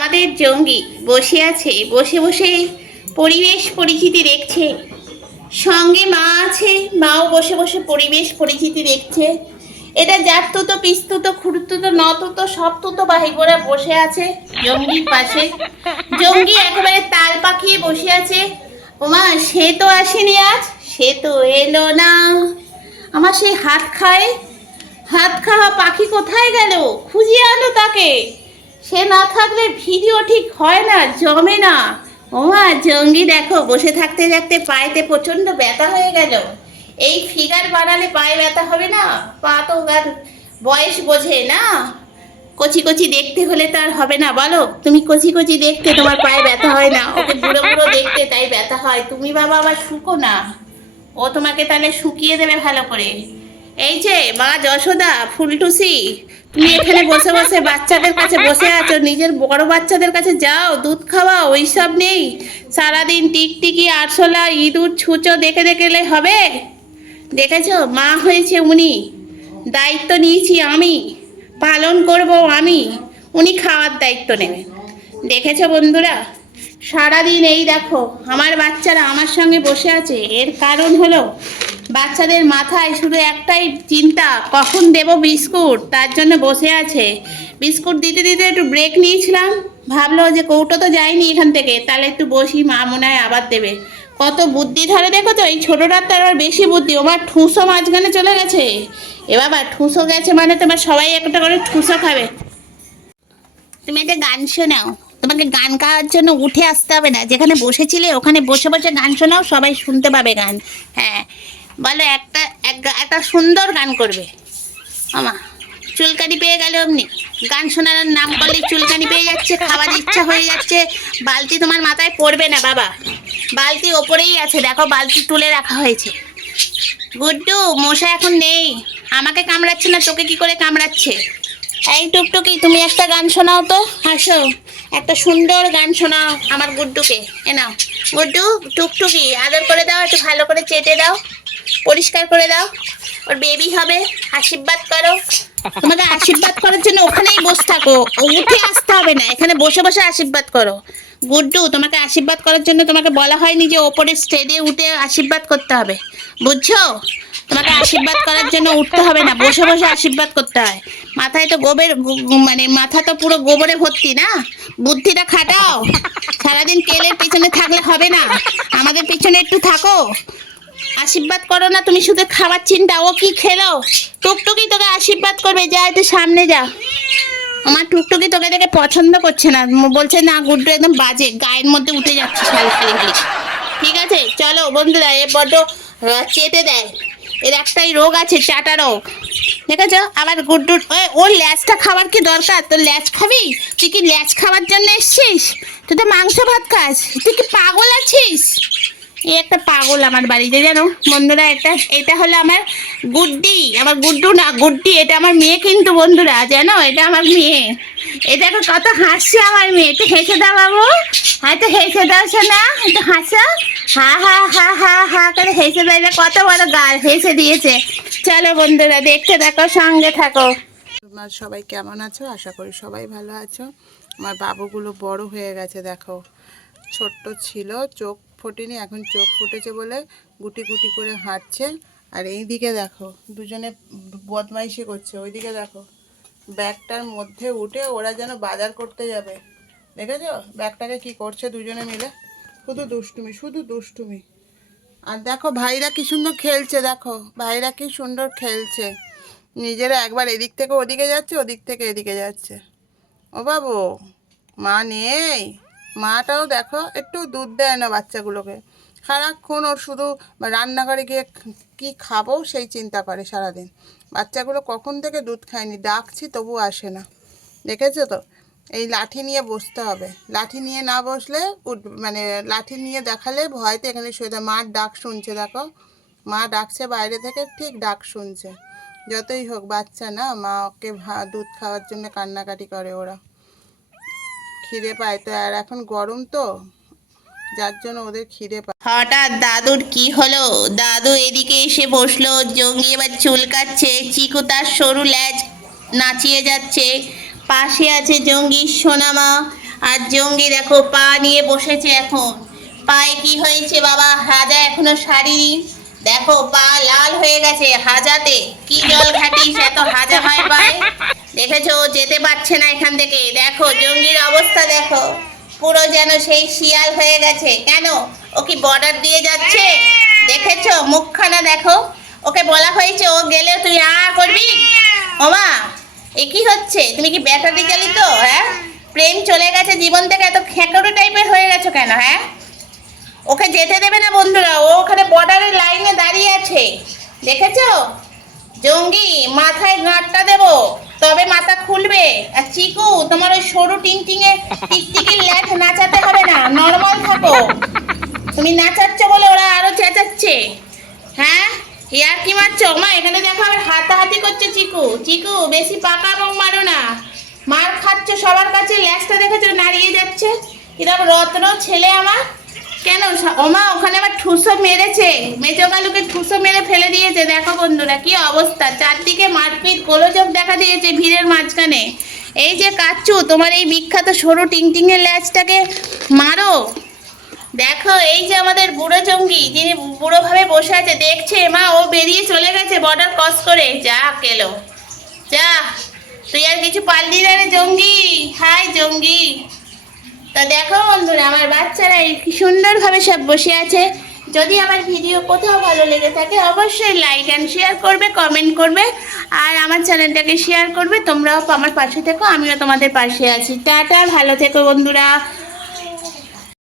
আমাদের জঙ্গি বসে আছে, বসে বসে পরিবেশ পরিচিতি দেখছে। সঙ্গে মা আছে, মাও বসে বসে পরিবেশ পরিচিতি দেখছে। এটা জাততুতো পিস্তুতো খুঁড়তুতো নতুতো সব তুতো ভাই বোরা বসে আছে জঙ্গির পাশে। জঙ্গি একেবারে তাল পাখিয়ে বসে আছে। ওমা, সে তো আসেনি আজ, সে তো এলো না। আমার সেই হাত খায়, হাত খাওয়া পাখি কোথায় গেল? খুঁজে আনো তাকে। সে না থাকলে ভিডিও ঠিক হয় না, জমে না। ওমা, জঙ্গি দেখো, বসে থাকতে থাকতে পায়েতে প্রচণ্ড ব্যথা হয়ে গেল। এই ফিগার বানালে পায়ে ব্যথা হবে না? পা তো আর বয়স বোঝে না। কচি কচি দেখতে হলে তো আর হবে না, বলো। তুমি কচি কচি দেখতে তোমার পায়ে ব্যথা হয় না, ওকে বুড়ো বুড়ো দেখতে তাই ব্যথা হয়। তুমি বাবা আবার শুকো না। ও তোমাকে তাহলে শুকিয়ে দেবে ভালো করে। এই যে, মা যশোদা ফুলটুসি তুমি এখানে বসে বসে বাচ্চাদের কাছে বসে আছো, নিজের বড় বাচ্চাদের কাছে যাও, দুধ খাওয়া ওইসব নেই। সারাদিন টিকটিকি, আরশোলা, ইঁদুর, ছুঁচো দেখে দেখলে হবে। দেখেছ? মা হয়েছে উনি। দায়িত্ব নিয়েছি আমি। পালন করব আমি। উনি খাওয়ার দায়িত্ব নেবেন দেখেছ বন্ধুরা? সারাদিন এই দেখো, আমার বাচ্চারা আমার সঙ্গে বসে আছে। এর কারণ হলো বাচ্চাদের মাথায় শুধু একটাই চিন্তা, কখন দেব বিস্কুট? তার জন্য বসে আছে। বিস্কুট দিতে দিতে একটু ব্রেক নিয়েছিলাম। ভাবলো যে কৌটো তো যায়নি এখান থেকে, তাহলে একটু বসি, মা মনে হয় আবার দেবে। কত বুদ্ধি ধরে দেখো তো, এই ছোটোটার তো আবার বেশি বুদ্ধি ওমার ঠুসো মাঝখানে চলে গেছে। এ বাবা, ঠুসো গেছে মানে তোমার সবাই একটা করে ঠুসো খাবে। তুমি একটা গান শোনাও। তোমাকে গান গাওয়ার জন্য উঠে আসতে হবে না। যেখানে বসেছিলে, ওখানে বসে বসে গান শোনাও, সবাই শুনতে পাবে গান। হ্যাঁ। বলো, একটা, এক- একটা সুন্দর গান করবে। আমা, চুলকানি পেয়ে গেল অমনি। গান শোনার নাম করলে চুলকানি পেয়ে যাচ্ছে, খাওয়ার ইচ্ছা হয়ে যাচ্ছে। বালতি তোমার মাথায় পড়বে না, বাবা। বালতি ওপরেই আছে, দেখো, বালতি তুলে রাখা হয়েছে। গুড্ডু, মশা এখন নেই। আমাকে কামড়াচ্ছে না, তোকে কি করে কামড়াচ্ছে? এই টুকটুকি, তুমি একটা গান শোনাও তো। হাসো। একটা সুন্দর গান শোনাও আমার গুড্ডুকে। এ নাও। গুড্ডু, টুকটুকি, আদর করে দাও, একটু ভালো করে চেটে দাও। পরিষ্কার করে দাও। ওর বেবি হবে, আশীর্বাদ করো। তোমাকে আশীর্বাদ করার জন্য ওখানেই বসে থাকো। উঠে আসতে হবে না, এখানে বসে বসে আশীর্বাদ করো। গুড্ডু, তোমাকে আশীর্বাদ করার জন্য তোমাকে বলা হয়নি যে ওপরে স্টেজে উঠে আশীর্বাদ করতে হবে। বুঝছ? তোমাকে আশীর্বাদ করার জন্য উঠতে হবে না, বসে বসে আশীর্বাদ করতে হয়। মাথায় তো গোবের মানে মাথা তো পুরো গোবরে ভর্তি না? বুদ্ধিটা খাটাও। সারাদিন কেলের পেছনে থাকলে হবে না। আমাদের পেছনে একটু থাকো। আশীর্বাদ করো না, তুমি শুধু খাবার চিন্তা ও কি খেলো? টুকটুকি তোকে আশীর্বাদ করবে, যা একটু সামনে যা। আমার টুকটুকি তোকে দেখে পছন্দ করছে না বলছে, না, গুড্ডু একদম বাজে, গায়ের মধ্যে উঠে যাচ্ছে খালি খালি ঠিক আছে, চলো বন্ধুরা, এ বড্ড চেটে দেয়। এর একটাই রোগ আছে, চাটা রোগ। ঠিক আছে আবার গুড্ডুর ওই ওর ল্যাচটা খাবার কি দরকার? তোর ল্যাচ খাবি? তুই কি ল্যাচ খাওয়ার জন্য এসছিস? তুই তো মাংস ভাত খাস। তুই কি পাগল আছিস? এই একটা পাগল আমার বাড়িতে, জানো? বন্ধুরা, এটা এটা হলো আমার গুড্ডি। আমার গুড্ডু না, গুড্ডি, এটা আমার মেয়ে কিন্তু বন্ধুরা, জানো? এটা আমার মেয়ে। এটা তো কত হাসছে আমার মেয়ে। একটু হেসে দাও বাবু। হয়তো হেসে দাও শোনা একটু হাসো। হা হা হা হা হা করে হেসে দেয় কত বড় গাল, হেসে দিয়েছে। চলো বন্ধুরা, দেখতে থাকো, সঙ্গে থাকো। তোমরা সবাই কেমন আছো? আশা করি সবাই ভালো আছো। আমার বাবুগুলো বড় হয়ে গেছে, দেখো। ছোট্ট ছিল, চোখ ফোটেনি, এখন চোখ ফুটেছে বলে গুটি গুটি করে হাঁটছে। আর এই দিকে দেখো, দুজনে বদমাইশি করছে, ওইদিকে দেখো, ব্যাগটার মধ্যে উঠে ওরা যেন বাজার করতে যাবে। দেখেছ? ব্যাগটাকে কি করছে দুজনে মিলে? শুধু দুষ্টুমি শুধু দুষ্টুমি। আর দেখো, ভাইরা কি সুন্দর খেলছে, দেখো, ভাইরা কি সুন্দর খেলছে। নিজেরা একবার এদিক থেকে ওদিকে যাচ্ছে, ওদিক থেকে এদিকে যাচ্ছে। ও বাবু, মা নেই? মাটাও দেখো, একটু দুধ দেয় না বাচ্চাগুলোকে। সারাক্ষণ ওর শুধু রান্নাঘরে গিয়ে কি খাব সেই চিন্তা করে সারাদিন। বাচ্চাগুলো কখন থেকে দুধ খায়নি? ডাকছি তবু আসে না। দেখেছ তো? এই লাঠি নিয়ে বসতে হবে। লাঠি নিয়ে না বসলে উঠ মানে লাঠি নিয়ে দেখালে ভয়তে এখানে শুয়ে মার ডাক শুনছে, দেখো? মা ডাকছে বাইরে থেকে, ঠিক ডাক শুনছে। যতই হোক, বাচ্চা না, মা ওকে ভা- দুধ খাওয়ার জন্য কান্নাকাটি করে ওরা। খিদে পায়। তো আর এখন গরম তো, যার জন্য ওদের খিদে পায়। হঠাৎ দাদুর কি হলো? দাদু এদিকে এসে বসল, জঙ্গি এবার চুল কাটছে, চিকু তার সরু ল্যাজ নাচিয়ে যাচ্ছে। পাশে আছে জঙ্গির সোনামা, আর জঙ্গি দেখো পা নিয়ে বসেছে এখন। পায়ে কি হয়েছে বাবা? হাজা এখনও সারিনি দেখো, পা লাল হয়ে গেছে হাজাতে। কি জল ঘাটিস এত হাজা হয় পায়ে। দেখেছ, যেতে পারছে না এখান থেকে। দেখো, জঙ্গির অবস্থা দেখো। পুরো যেন সেই শিয়াল হয়ে গেছে। কেন? ও কি বর্ডার দিয়ে যাচ্ছে? দেখেছ? মুখখানা দেখো। ওকে বলা হয়েছে, ও গেলে তুই আ করবি? ওমা, এ কি হচ্ছে? তুমি কি ব্যাটারি চালিত? হ্যাঁ? প্রেম চলে গেছে জীবন থেকে, এত খেকড়ো টাইপের হয়ে গেছো কেন? হ্যাঁ? ওকে যেতে দেবে না বন্ধুরা। ও ওখানে বর্ডারের লাইনে দাঁড়িয়ে আছে। দেখেছ? জঙ্গি, মাথায় গাঁটটা দেবো। তবে মাথা খুলবে। আর চিকু, তোমার ওই সরু টিং টিঙে টিকটিকির ল্যাট নাচাতে হবে না, নর্মাল থাকো। তুমি নাচাচ্ছ বলে ওরা আরও চেঁচাচ্ছে। হ্যাঁ? ইয়ার কি মারছো? মা, এখানে দেখো আবার হাতাহাতি করছে চিকু। চিকু, বেশি পাকা এবং মারো না। মার খাচ্ছ সবার কাছে ল্যাসটা দেখেছ? নাড়িয়ে যাচ্ছে। এরকম রত্ন ছেলে আমার। কেন? ওমা, ওখানে আবার ঠুসো মেরেছে। মেজো কালুকে ঠুসো মেরে ফেলে দিয়েছে। দেখো বন্ধুরা, কি অবস্থা। চারদিকে মারপিট, গোলযোগ দেখা দিয়েছে ভিড়ের মাঝখানে। এই যে কাচ্চু, তোমার এই বিখ্যাত সরু টিংটিংয়ের ল্যাচটাকে মারো। দেখো, এই যে আমাদের বুড়ো জঙ্গি, যিনি বুড়োভাবে বসে আছে, দেখছে, মা, ও বেরিয়ে চলে গেছে বর্ডার ক্রস করে। যা কেলো যা, তুই আর কিছু পারলি না রে জঙ্গি। হাই জঙ্গি। তা দেখো বন্ধুরা, আমার বাচ্চারা এই কি সুন্দরভাবে সব বসে আছে। যদি আমার ভিডিও কোথাও ভালো লেগে থাকে, অবশ্যই লাইক অ্যান্ড শেয়ার করবে কমেন্ট করবে, আর আমার চ্যানেলটাকে শেয়ার করবে। তোমরাও আমার পাশে থেকো, আমিও তোমাদের পাশে আছি। টাটা, ভালো থেকো বন্ধুরা।